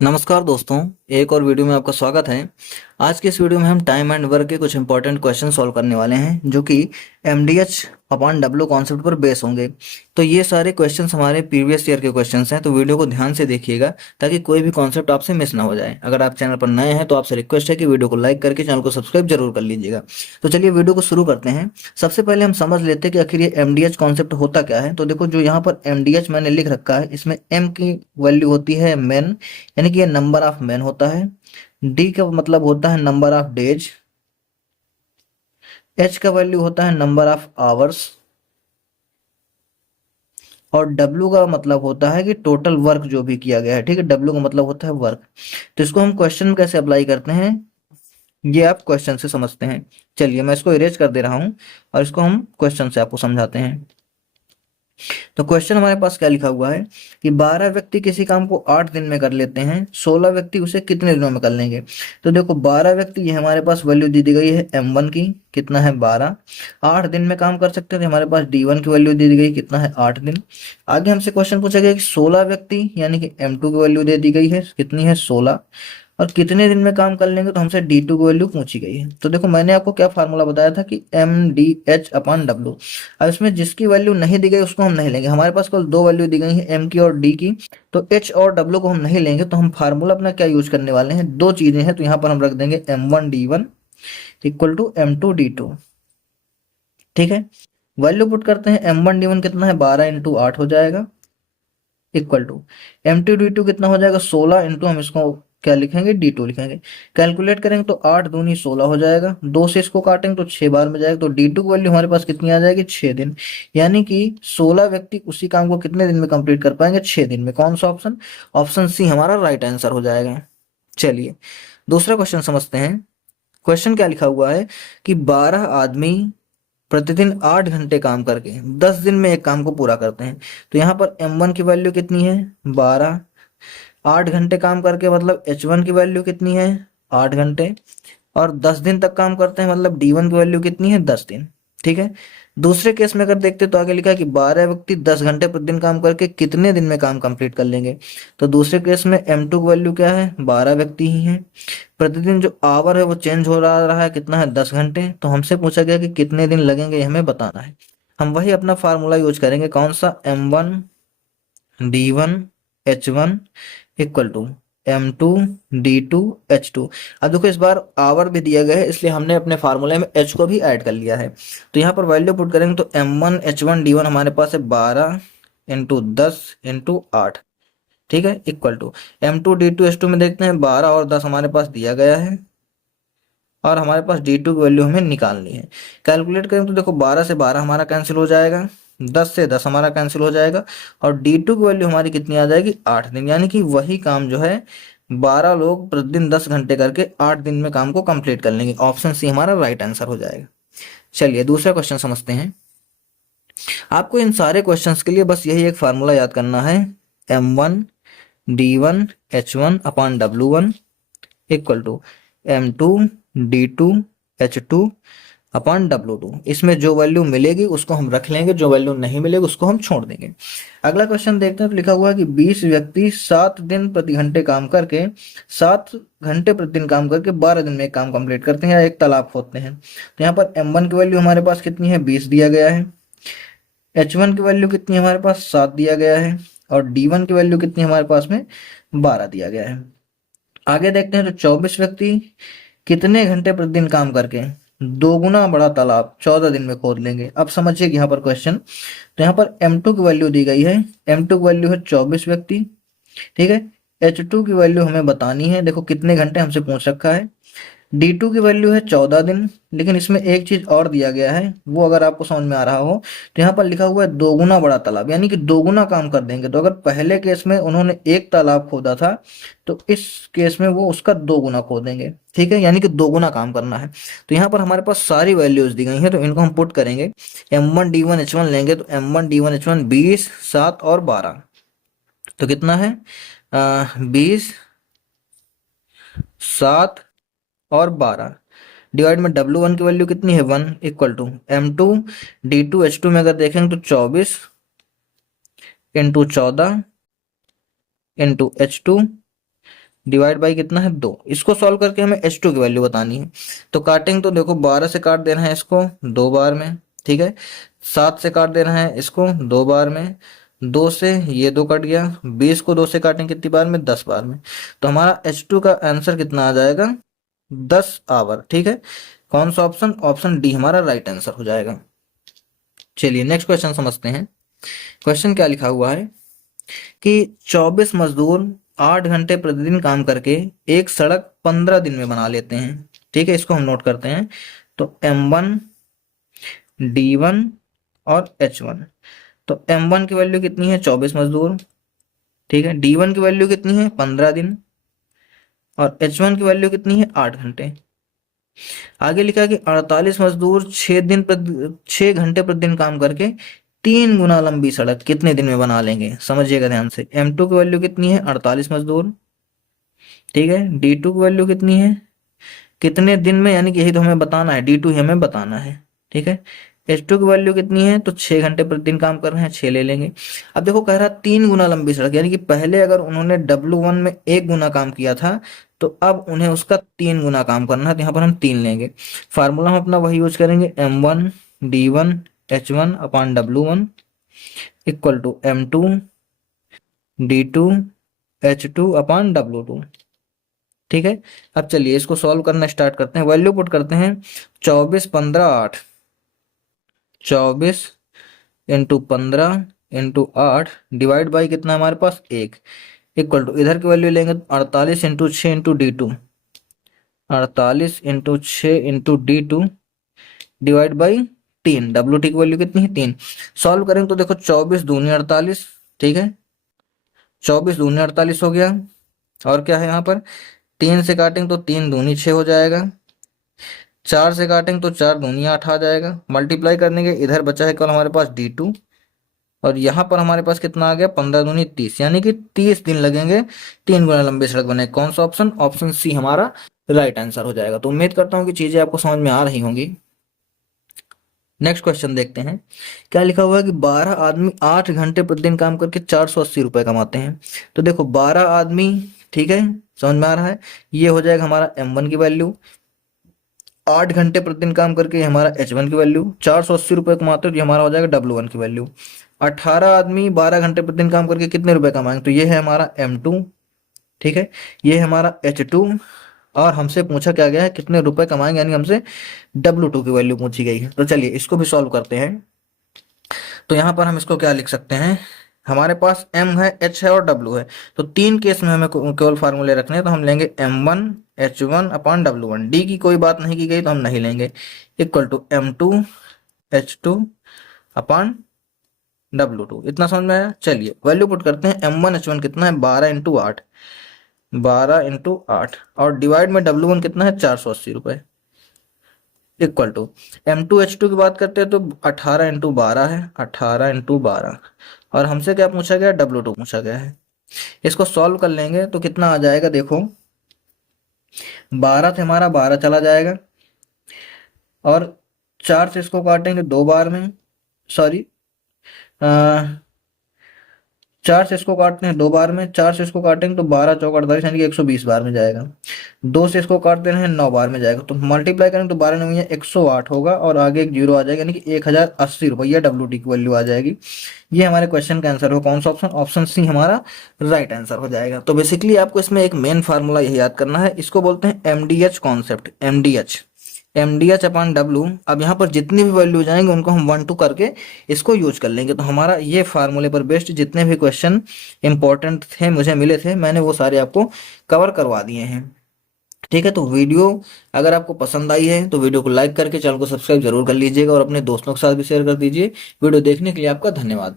नमस्कार दोस्तों, एक और वीडियो में आपका स्वागत है। आज के इस वीडियो में हम टाइम एंड वर्क के कुछ इंपॉर्टेंट क्वेश्चन सॉल्व करने वाले हैं जो कि एमडीएच अपॉन डब्ल्यू कॉन्सेप्ट पर बेस होंगे। तो ये सारे क्वेश्चंस हमारे प्रीवियस ईयर के क्वेश्चंस हैं, तो वीडियो को ध्यान से देखिएगा ताकि कोई भी कॉन्सेप्ट आपसे मिस ना हो जाए। अगर आप चैनल पर नए हैं तो आपसे रिक्वेस्ट है कि वीडियो को लाइक करके चैनल को सब्सक्राइब जरूर कर लीजिएगा। तो चलिए वीडियो को शुरू करते हैं। सबसे पहले हम समझ लेते हैं कि आखिर ये एमडीएच कॉन्सेप्ट होता क्या है। तो देखो, जो यहाँ पर एमडीएच मैंने लिख रखा है, इसमें एम की वैल्यू होती है मैन, यानी कि ये नंबर ऑफ मैन होता है। डी का मतलब होता है नंबर ऑफ डेज। एच का वैल्यू होता है नंबर ऑफ आवर्स। और डब्ल्यू का मतलब होता है कि टोटल वर्क जो भी किया गया है। ठीक है, डब्ल्यू का मतलब होता है वर्क। तो इसको हम क्वेश्चन में कैसे अप्लाई करते हैं, ये आप क्वेश्चन से समझते हैं। चलिए मैं इसको इरेज कर दे रहा हूं और इसको हम क्वेश्चन से आपको समझाते हैं। तो क्वेश्चन हमारे पास क्या लिखा हुआ है कि 12 व्यक्ति किसी काम को 8 दिन में कर लेते हैं, 16 व्यक्ति उसे कितने दिनों में कर लेंगे। तो देखो, 12 व्यक्ति, ये हमारे पास वैल्यू दी गई है m1 की, कितना है 12। 8 दिन में काम कर सकते हैं तो हमारे पास d1 की वैल्यू दी गई, कितना है 8 दिन। आगे हमसे क्वेश्चन पूछा गया कि 16 व्यक्ति यानी कि m2 की वैल्यू दे दी गई है, कितनी है 16, और कितने दिन में काम कर लेंगे, तो हमसे D2 की वैल्यू पूछी गई है। तो देखो, मैंने आपको क्या फार्मूला बताया था कि MDH अपॉन डब्ल्यू। अब इसमें जिसकी वैल्यू नहीं दी गई उसको हम नहीं लेंगे। हमारे पास केवल दो वैल्यू दी गई है, M की और D की, तो H और W को हम नहीं लेंगे। तो हम फार्मूला अपना क्या यूज करने वाले हैं, दो चीजें हैं, तो यहाँ पर हम रख देंगे M1D1 इक्वल टू M2D2। ठीक है, वैल्यू पुट करते हैं। M1D1 कितना है 12 इंटू 8 हो जाएगा, इक्वल टू M2D2 कितना हो जाएगा 16 इंटू, हम इसको क्या लिखेंगे D2 लिखेंगे। कैलकुलेट करेंगे तो 8 दूनी 16 हो जाएगा, 2 से इसको काटेंगे तो 6 बार में जाएगा। तो D2 की वैल्यू हमारे पास कितनी आ जाएगी 6 दिन। यानी कि 16 व्यक्ति उसी काम को कितने दिन में कंप्लीट कर पाएंगे, 6 दिन में। कौन सा ऑप्शन, ऑप्शन सी हमारा राइट आंसर हो जाएगा। चलिए दूसरा क्वेश्चन समझते हैं। क्वेश्चन क्या लिखा हुआ है कि 12 आदमी प्रतिदिन 8 घंटे काम करके 10 दिन में एक काम को पूरा करते हैं। तो यहाँ पर M1 की वैल्यू कितनी है 12, 8 घंटे काम करके मतलब H1 की वैल्यू कितनी है 8 घंटे, और 10 दिन तक काम करते हैं मतलब D1 की वैल्यू कितनी है 10 दिन। ठीक है, दूसरे केस में अगर देखते तो आगे लिखा है कि 12 व्यक्ति 10 घंटे प्रतिदिन काम करके कितने दिन में काम कंप्लीट कर लेंगे। तो दूसरे केस में M2 की वैल्यू क्या है 12 व्यक्ति ही है। प्रतिदिन जो आवर है वो चेंज हो रहा है, कितना है 10 घंटे। तो हमसे पूछा गया कि कितने दिन लगेंगे, ये हमें बताना है। हम वही अपना फार्मूला यूज करेंगे, कौन सा, M1D1H1 इक्वल टू M2D2H2। अब देखो, इस बार आवर भी दिया गया है इसलिए हमने अपने फार्मूले में H को भी ऐड कर लिया है। तो यहाँ पर वैल्यू पुट करेंगे तो M1H1D1 हमारे पास है 12 इंटू 10 इंटू 8। ठीक है, इक्वल टू M2D2H2 में देखते हैं 12 और 10 हमारे पास दिया गया है, और हमारे पास D2 की वैल्यू हमें निकालनी है। कैलकुलेट करें तो देखो, 12 से 12 हमारा कैंसिल हो जाएगा, 10 से 10 हमारा कैंसिल हो जाएगा, और D2 की वैल्यू हमारी कितनी आ जाएगी 8 दिन। यानी कि वही काम जो है 12 लोग प्रतिदिन 10 घंटे करके 8 दिन में काम को कंप्लीट कर लेंगे। ऑप्शन सी हमारा राइट आंसर हो जाएगा। चलिए दूसरा क्वेश्चन समझते हैं। आपको इन सारे क्वेश्चंस के लिए बस यही एक फार्मूला याद करना है, M1D1H1 upon W1 equal to M2D2H2 upon W2। इसमें जो वैल्यू मिलेगी उसको हम रख लेंगे, जो वैल्यू नहीं मिलेगी उसको हम छोड़ देंगे। अगला क्वेश्चन देखते हैं। तो लिखा हुआ है कि 20 व्यक्ति 7 दिन प्रति घंटे काम करके 7 घंटे प्रतिदिन काम करके 12 दिन में एक काम कंप्लीट करते हैं या एक तालाब खोदते हैं। तो यहाँ पर M1 की वैल्यू हमारे पास कितनी है 20 दिया गया है, H1 की वैल्यू कितनी है हमारे पास 7 दिया गया है, और D1 की वैल्यू कितनी है हमारे पास में 12 दिया गया है। आगे देखते हैं तो 24 व्यक्ति कितने घंटे प्रतिदिन काम करके दोगुना बड़ा तालाब 14 दिन में खोद लेंगे। अब समझिए कि यहाँ पर क्वेश्चन, तो यहाँ पर M2 की वैल्यू दी गई है, M2 की वैल्यू है 24 व्यक्ति। ठीक है, H2 की वैल्यू हमें बतानी है, देखो कितने घंटे हमसे पूछ रखा है। D2 की वैल्यू है 14 दिन, लेकिन इसमें एक चीज और दिया गया है, वो अगर आपको समझ में आ रहा हो तो यहाँ पर लिखा हुआ है दोगुना बड़ा तालाब, यानी कि दोगुना काम कर देंगे। तो अगर पहले केस में उन्होंने एक तालाब खोदा था तो इस केस में वो उसका दोगुना खोदेंगे। ठीक है, यानी कि दोगुना काम करना है। तो यहाँ पर हमारे पास सारी वैल्यूज दी गई हैं, तो इनको हम पुट करेंगे। M1D1H1 लेंगे तो M1D1H1 20 7 और 12, तो कितना है 20 7 और 12 डिवाइड में W1 की वैल्यू कितनी है 1 इक्वल टू M2D2H2 में अगर देखेंगे तो 24 into 14 into H2 divide by कितना है 2। इसको सॉल्व करके हमें H2 की वैल्यू बतानी है। तो काटेंगे तो देखो 12 से काट देना है इसको 2 बार में, ठीक है। 7 से काट देना है इसको 2 बार में, 2 से ये 2 कट गया, 20 को 2 से काटेंगे कितनी बार में, 10 बार में। तो हमारा H2 का आंसर कितना आ जाएगा, 10 आवर, ठीक है। कौन सा ऑप्शन, ऑप्शन डी हमारा राइट आंसर हो जाएगा। चलिए नेक्स्ट क्वेश्चन समझते हैं। क्वेश्चन क्या लिखा हुआ है कि 24 मजदूर 8 घंटे प्रतिदिन काम करके एक सड़क 15 दिन में बना लेते हैं, ठीक है। इसको हम नोट करते हैं। तो M1, D1 और H1। तो M1 की वैल्यू कितनी है, 24 मजदूर, ठीक है। D1 की वैल्यू कितनी है, 15 दिन, और H1 की वैल्यू कितनी है, 8 घंटे। आगे लिखा है कि 48 मजदूर 6 घंटे प्रतिदिन काम करके 3 गुना लंबी सड़क कितने दिन में बना लेंगे। समझिएगा ध्यान से। M2 की वैल्यू कितनी है, 48 मजदूर, ठीक है। D2 की वैल्यू कितनी है, कितने दिन में, यानी कि यही तो हमें बताना है, D2 ही हमें बताना है, ठीक है। H2 की वैल्यू कितनी है, तो 6 घंटे प्रतिदिन काम कर रहे हैं, 6 ले लेंगे। अब देखो कह रहा 3 गुना लंबी सड़क, यानी कि पहले अगर उन्होंने W1 में 1 गुना काम किया था, तो अब उन्हें उसका 3 गुना काम करना है, तो यहाँ पर हम 3 लेंगे। फार्मूला हम अपना वही यूज करेंगे, M1 D1 H1 upon W1 equal to M2 D2 H2 upon W2, ठीक है। अब चलिए इसको सॉल्व करना स्टार्ट करते हैं। वैल्यू पुट करते हैं, 24 15 8, 24 इंटू 15 इंटू 8 डिवाइड बाई कितना हमारे पास 1 इक्वल टू, इधर की वैल्यू लेंगे 48 into 6 into D2, 48 into 6 into D2 divide by 3। WT की वैल्यू कितनी है, 3। सॉल्व करेंगे तो देखो 24 दूनी 48, ठीक है। 24 दूनी 48 हो गया, और क्या है यहाँ पर, 3 से काटेंगे तो 3 दूनी 6 हो जाएगा, 4 से काटेंगे तो 4 दूनी 8 आ जाएगा। मल्टीप्लाई करने के इधर बचा है केवल हमारे पास D2, और यहाँ पर हमारे पास कितना आ गया, 15 दूनी 30, यानी कि 30 दिन लगेंगे 3 गुना लंबी सड़क बने। कौन सा ऑप्शन, ऑप्शन सी हमारा राइट आंसर हो जाएगा। तो उम्मीद करता हूँ कि चीजें आपको समझ में आ रही होंगी। नेक्स्ट क्वेश्चन देखते हैं। क्या लिखा हुआ है कि 12 आदमी 8 घंटे प्रतिदिन काम करके 480 रुपए कमाते हैं। तो देखो 12 आदमी, ठीक है, समझ में आ रहा है। ये हो जाएगा हमारा M1 की वैल्यू, 8 घंटे प्रतिदिन काम करके हमारा H1 की वैल्यू, 480 रुपए कमाते हो, ये हमारा हो जाएगा W1 की वैल्यू। 18 आदमी 12 घंटे प्रतिदिन काम करके कितने रुपए कमाएंगे, तो ये है हमारा M2, ठीक है। ये है हमारा H2, और हमसे पूछा क्या गया है, कितने रुपए कमाएंगे, यानी हमसे W2 की वैल्यू पूछी गई है। तो चलिए इसको भी सॉल्व करते हैं। तो यहाँ पर हम इसको क्या लिख सकते हैं, हमारे पास M है, H है और W है। तो 3 केस में हमें केवल फार्मूले रखने हैं, तो हम लेंगे M1 H1 upon W1। D की कोई बात नहीं की गई तो हम नहीं लेंगे, equal to M2 H2 upon W2। इतना समझ में आया। चलिए वैल्यू पुट करते हैं। M1 H1 कितना है, 12 इंटू 8, 12 इंटू 8, और डिवाइड में W1 कितना है, 480 रुपए, इक्वल टू M2H2 की बात करते हैं तो 18 इंटू 12 है, 18 इंटू 12, और हमसे क्या पूछा गया, W2 पूछा गया है। इसको सॉल्व कर लेंगे तो कितना आ जाएगा, देखो 12 से हमारा 12 चला जाएगा, और 4 से इसको काटेंगे 2 बार में, सॉरी 4 से इसको काटते हैं 2 बार में, 4 से इसको काटेंगे तो 12 चौक 48, यानी कि 120 बार में जाएगा। 2 से इसको काटते हैं 9 बार में जाएगा, तो मल्टीप्लाई करेंगे तो 12 9 108 होगा, और आगे एक जीरो आ जाएगा, यानी कि 1080 रुपया WT की वैल्यू आ जाएगी। ये हमारे क्वेश्चन का आंसर हो। कौन सा ऑप्शन, ऑप्शन सी हमारा राइट आंसर हो जाएगा। तो बेसिकली आपको इसमें एक मेन फार्मूला यही याद करना है, इसको बोलते हैं MDH concept, MDH upon W। अब यहाँ पर जितनी भी वैल्यू जाएंगे उनको हम 1 2 करके इसको यूज कर लेंगे। तो हमारा ये फार्मूले पर बेस्ड जितने भी क्वेश्चन इंपॉर्टेंट थे, मुझे मिले थे, मैंने वो सारे आपको कवर करवा दिए हैं, ठीक है। तो वीडियो अगर आपको पसंद आई है तो वीडियो को लाइक करके चैनल को सब्सक्राइब जरूर कर लीजिएगा, और अपने दोस्तों के साथ भी शेयर कर दीजिए। वीडियो देखने के लिए आपका धन्यवाद।